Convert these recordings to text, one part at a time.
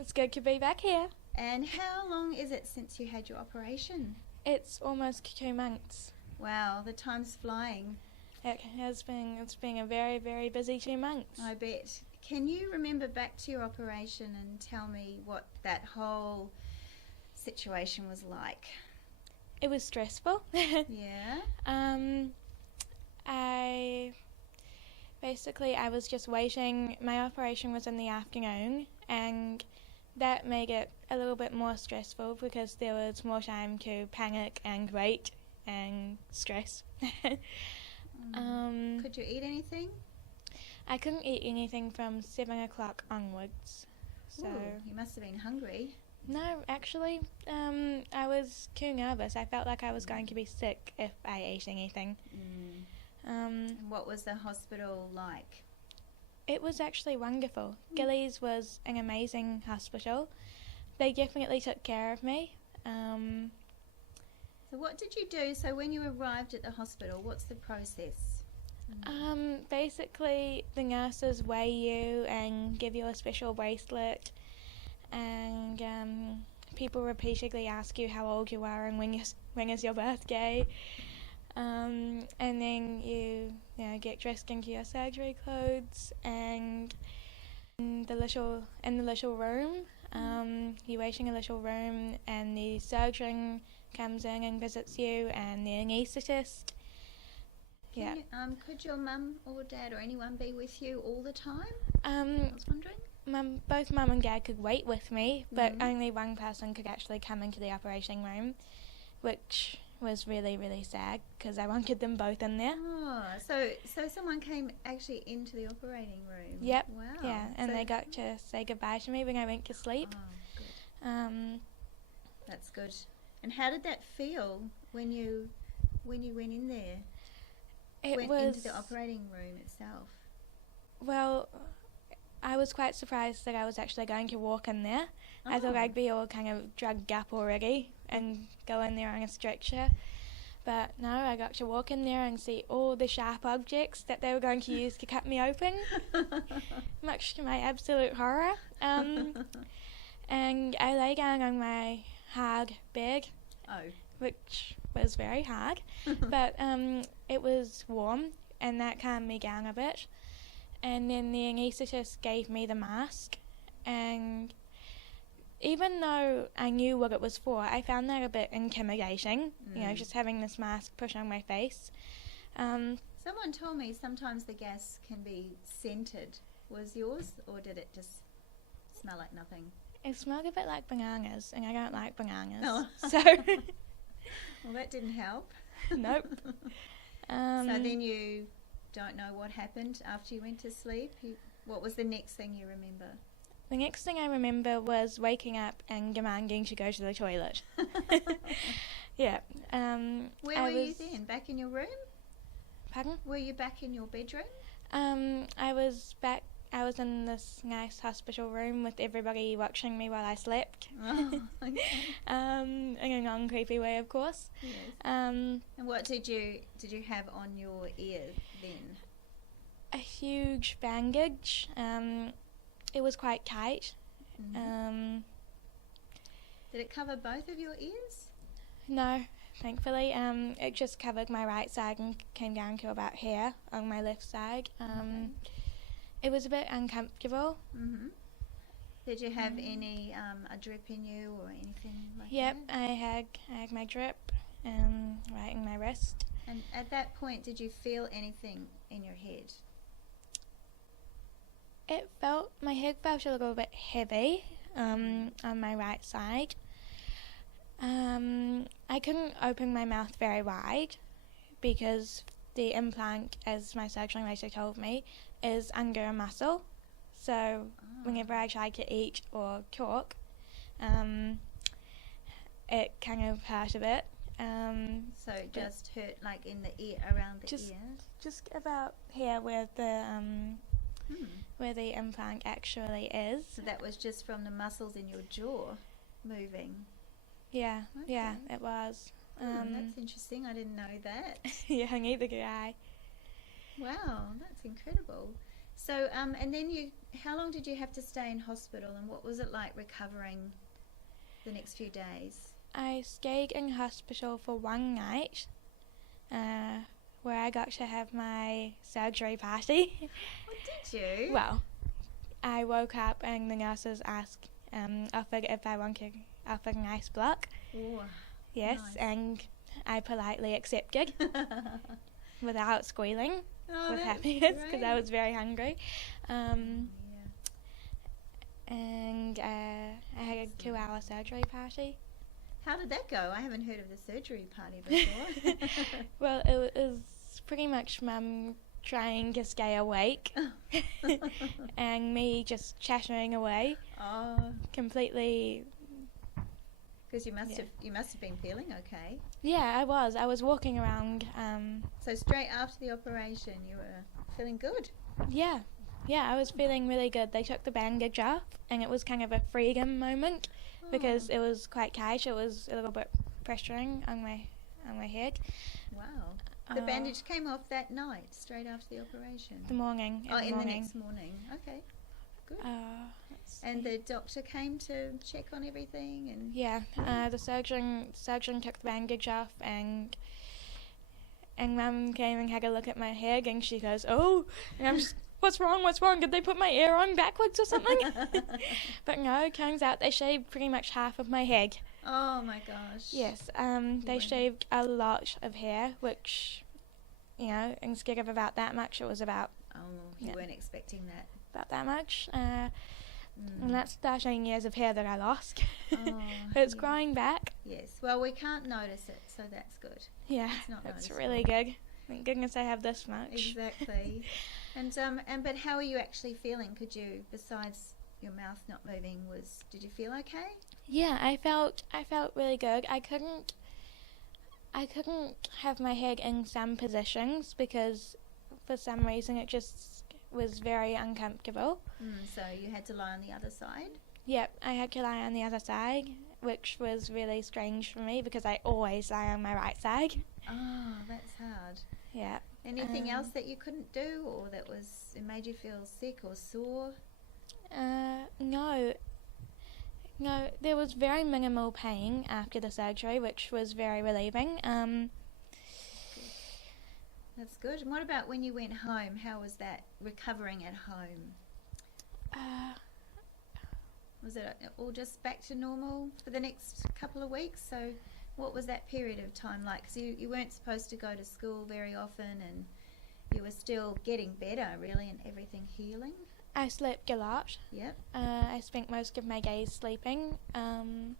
It's good to be back here. And how long is it since you had your operation? It's almost 2 months. Wow, the time's flying. It's been a very, very busy 2 months. I bet. Can you remember back to your operation and tell me what that whole situation was like? It was stressful. Yeah? I was just waiting. My operation was in the afternoon, and that made it a little bit more stressful because there was more time to panic and wait and stress. Could you eat anything? I couldn't eat anything from 7 o'clock onwards. So Ooh, you must have been hungry. no, actually, I was too nervous. I felt like I was going to be sick if I ate anything. And what was the hospital like? It was actually wonderful. Gillies was an amazing hospital. They definitely took care of me. So what did you do? So when you arrived at the hospital, what's the process? Basically, the nurses weigh you and give you a special bracelet, and people repeatedly ask you how old you are and when is your birthday. And then you get dressed into your surgery clothes, and in the little room, you wait in a little room, and the surgeon comes in and visits you, and the anaesthetist. Yeah. Could your mum or dad or anyone be with you all the time? I was wondering. Both mum and dad could wait with me, but only one person could actually come into the operating room, which was really, really sad because I wanted them both in there. Oh, so someone came actually into the operating room? Yep. Wow. Yeah, and they got to say goodbye to me when I went to sleep. Oh, good. That's good. And how did that feel when you went in there? Into the operating room itself? Well, I was quite surprised that I was actually going to walk in there. Oh. I thought I'd be all kind of drugged up already and go in there on a stretcher. But no, I got to walk in there and see all the sharp objects that they were going to use to cut me open, much to my absolute horror. And I lay down on my hard bed, which was very hard, but it was warm, and that calmed me down a bit. And then the anaesthetist gave me the mask, and even though I knew what it was for, I found that a bit intimidating, just having this mask put on my face. Someone told me sometimes the gas can be scented. Was yours, or did it just smell like nothing? It smelled a bit like bananas, and I don't like bananas. Oh. So Well, that didn't help. Nope. So then you don't know what happened after you went to sleep? What was the next thing you remember? The next thing I remember was waking up and demanding to go to the toilet. Yeah. Where were you then? Back in your room? Pardon? Were you back in your bedroom? I was in this nice hospital room with everybody watching me while I slept. Oh, okay. In a non-creepy way, of course. Yes. And what did you have on your ear then? A huge bandage. It was quite tight. Mm-hmm. Did it cover both of your ears? No, thankfully. It just covered my right side and came down to about here on my left side. It was a bit uncomfortable. Mm-hmm. Did you have any a drip in you or anything like that? Yep, I had my drip right in my wrist. And at that point, did you feel anything in your head? My head felt a little bit heavy on my right side. I couldn't open my mouth very wide because the implant, as my surgeon later told me, is under a muscle. So whenever I tried to eat or talk, it kind of hurt a bit. So it just hurt like in the ear, around the ear? Just about here where the implant actually is. So that was just from the muscles in your jaw moving? Yeah, Okay. yeah, it was. That's interesting. I didn't know that. Yeah, neither did I. Wow, that's incredible. So, and then how long did you have to stay in hospital, and what was it like recovering the next few days? I stayed in hospital for one night, where I got to have my surgery party. Oh, did you? Well, I woke up and the nurses offered if I wanted offered an ice block. Ooh, yes, nice. And I politely accepted without squealing with happiness because I was very hungry. And I had a 2-hour surgery party. How did that go? I haven't heard of the surgery party before. Well, it was pretty much Mum trying to stay awake and me just chattering away. Oh, completely. Because you must have been feeling okay. Yeah, I was walking around. So straight after the operation, you were feeling good. Yeah, I was feeling really good. They took the bandage off, and it was kind of a freedom moment because it was quite tight. It was a little bit pressuring on my head. Wow. The bandage came off that night, straight after the operation. The morning. The next morning. Okay, good. And the doctor came to check on everything, and the surgeon took the bandage off, and Mum came and had a look at my head, and she goes, "Oh," and I'm just, What's wrong? Did they put my ear on backwards or something?" But no, it turns out they shaved pretty much half of my head. Oh my gosh. Yes, they shaved a lot of hair, which, instead of about that much, it was about... Oh, you weren't expecting that. About that much. And that's 13 years of hair that I lost. Oh, It's growing back. Yes, well, we can't notice it, so that's good. Yeah, that's really good. Thank goodness I have this much. Exactly. And but how are you actually feeling? Could you, besides your mouth not moving, did you feel okay? Yeah, I felt really good. I couldn't have my head in some positions because for some reason it just was very uncomfortable. So you had to lie on the other side? Yep, I had to lie on the other side, which was really strange for me because I always lie on my right side. Oh, that's hard. Yeah. Anything else that you couldn't do, or it made you feel sick or sore? No, there was very minimal pain after the surgery, which was very relieving. That's good. And what about when you went home? How was that recovering at home? Was it all just back to normal for the next couple of weeks? So what was that period of time like? Because you weren't supposed to go to school very often, and you were still getting better, really, and everything healing. I slept a lot. Yep. I spent most of my days sleeping. And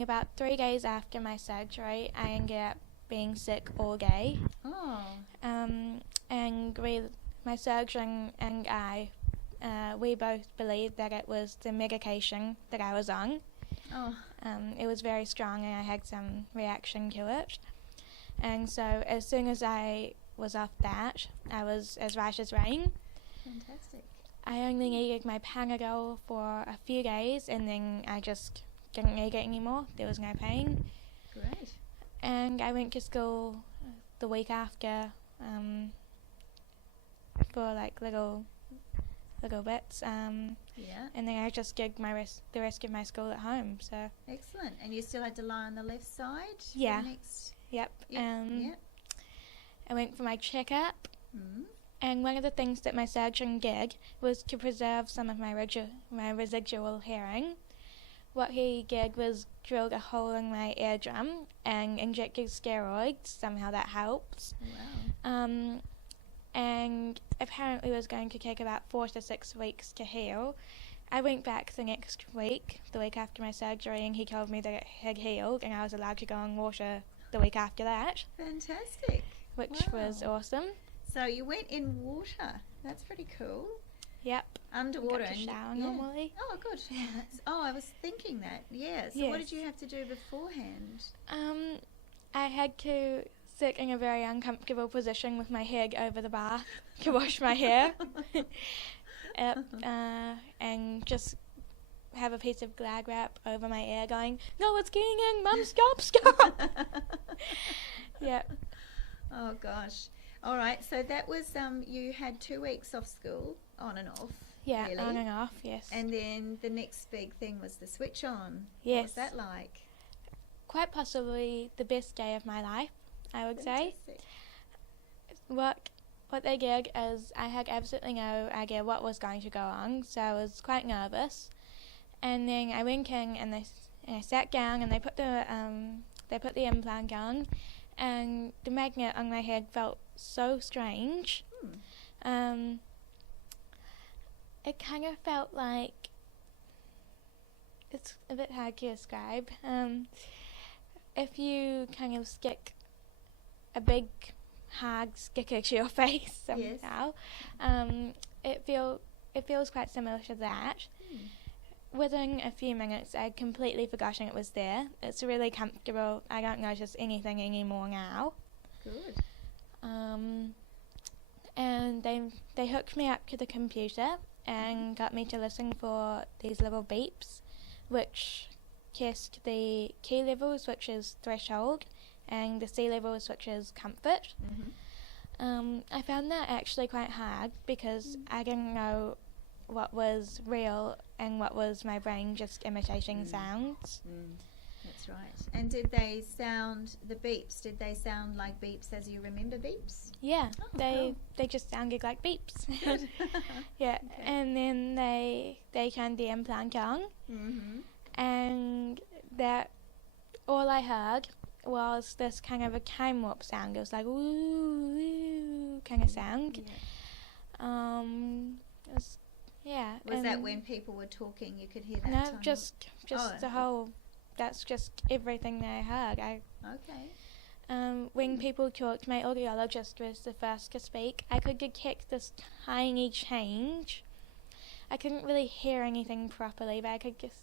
about 3 days after my surgery, I ended up being sick all day. Oh. And my surgeon and I, we both believed that it was the medication that I was on. Oh. It was very strong and I had some reaction to it. And so as soon as I was off that, I was as right as rain. Fantastic. I only needed my Panadol for a few days and then I just didn't need it anymore. There was no pain. Great. And I went to school the week after for like little bits. Yeah. And then I just did the rest of my school at home. So excellent. And you still had to lie on the left side? Yeah. For the next... Yep. Yep. I went for my checkup. Mm. And one of the things that my surgeon did was to preserve some of my residual hearing. What he did was drilled a hole in my eardrum and injected steroids. Somehow that helps. Wow. And apparently it was going to take about 4 to 6 weeks to heal. I went back the next week, the week after my surgery, and he told me that it had healed and I was allowed to go on water the week after that. Fantastic. Which was awesome. So you went in water. That's pretty cool. Yep. Underwater. I shower normally. Oh, good. I was thinking that. Yeah. So what did you have to do beforehand? I had to sit in a very uncomfortable position with my head over the bath to wash my hair. Yep. And just have a piece of glad wrap over my ear going, "No, it's getting in, Mum, stop." Yep. Oh, gosh. All right, so that was, you had 2 weeks off school, on and off. Yeah, really. on and off, yes. And then the next big thing was the switch on. Yes. What was that like? Quite possibly the best day of my life, I would say. Fantastic. What they did is I had absolutely no idea what was going to go on, so I was quite nervous. And then I went in and I sat down and they put the implant on, and the magnet on my head felt so strange. It kind of felt like, it's a bit hard to describe. If you kind of stick a big hard sticker to your face somehow, it feels quite similar to that. Within a few minutes, I'd completely forgotten it was there. It's really comfortable. I don't notice anything anymore now. Good. And they hooked me up to the computer and got me to listen for these little beeps, which test the key levels, which is threshold, and the C levels, which is comfort. I found that actually quite hard because I didn't know what was real and what was my brain just imitating sounds. That's right. And did they sound, the beeps, did they sound like beeps as you remember beeps? Yeah, cool. they just sounded like beeps. Good. Yeah, Okay. and then they turned the implant on, and that all I heard was this kind of a time warp sound. It was like ooh, ooh kind of sound. It was, yeah. Was that when people were talking, you could hear that? No, time just the whole. That's just everything that I heard. Okay. When people talked, my audiologist was the first to speak. I could detect this tiny change. I couldn't really hear anything properly, but I could just.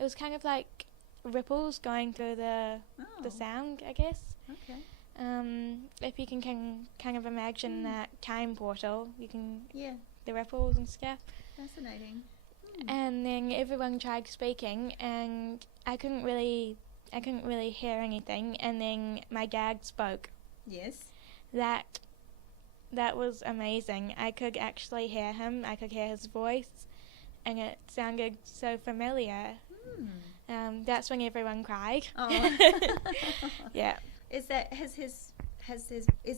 It was kind of like ripples going through the sound, I guess. Okay. If you can kind of imagine that time portal, you can the ripples and stuff. Fascinating. And then everyone tried speaking, and I couldn't really hear anything. And then my dad spoke. Yes. That was amazing. I could actually hear him. I could hear his voice, and it sounded so familiar. That's when everyone cried. Oh. Yeah. Is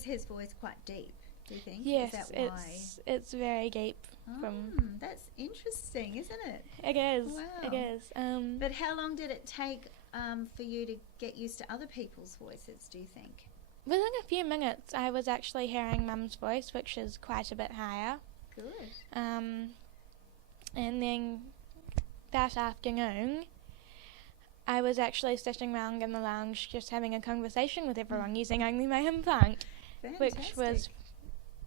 his voice quite deep? Do you think? Yes, Is that why? it's very deep. That's interesting, isn't it? It is. Wow. It is. But how long did it take for you to get used to other people's voices, do you think? Within a few minutes, I was actually hearing Mum's voice, which is quite a bit higher. Good. And then that afternoon, I was actually sitting around in the lounge just having a conversation with everyone using only my implant, Fantastic. which was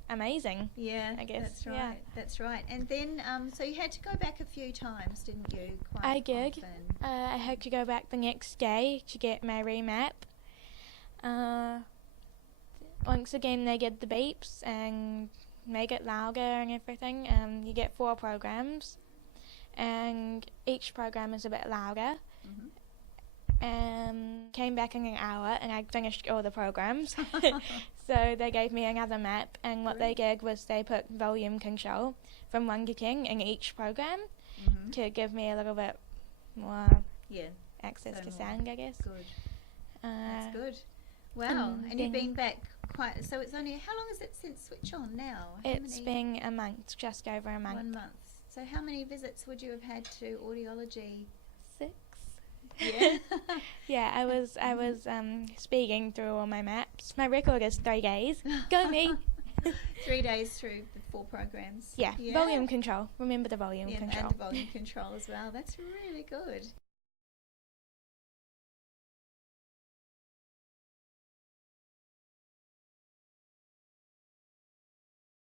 amazing. Yeah, I guess. That's right. Yeah. That's right. And then, so you had to go back a few times, didn't you? Quite I did. often. I had to go back the next day to get my remap. Once again, they did the beeps and make it louder and everything. You get 4 programs, and each program is a bit louder. Came back in an hour, and I finished all the programs. So they gave me another map, and what they did was they put volume control from 1 to 10 in each program to give me a little bit more access to sound, I guess. Good. That's good. Wow. And you've been back quite. So it's only, how long is it since Switch On now? It's been a month, just over a month. 1 month. So how many visits would you have had to audiology? 6. Yeah. Yeah, I was speaking through all my maps. My record is 3 days. Go me. 3 days through the 4 programs. Yeah, volume control. Remember the volume control. And the volume control as well. That's really good.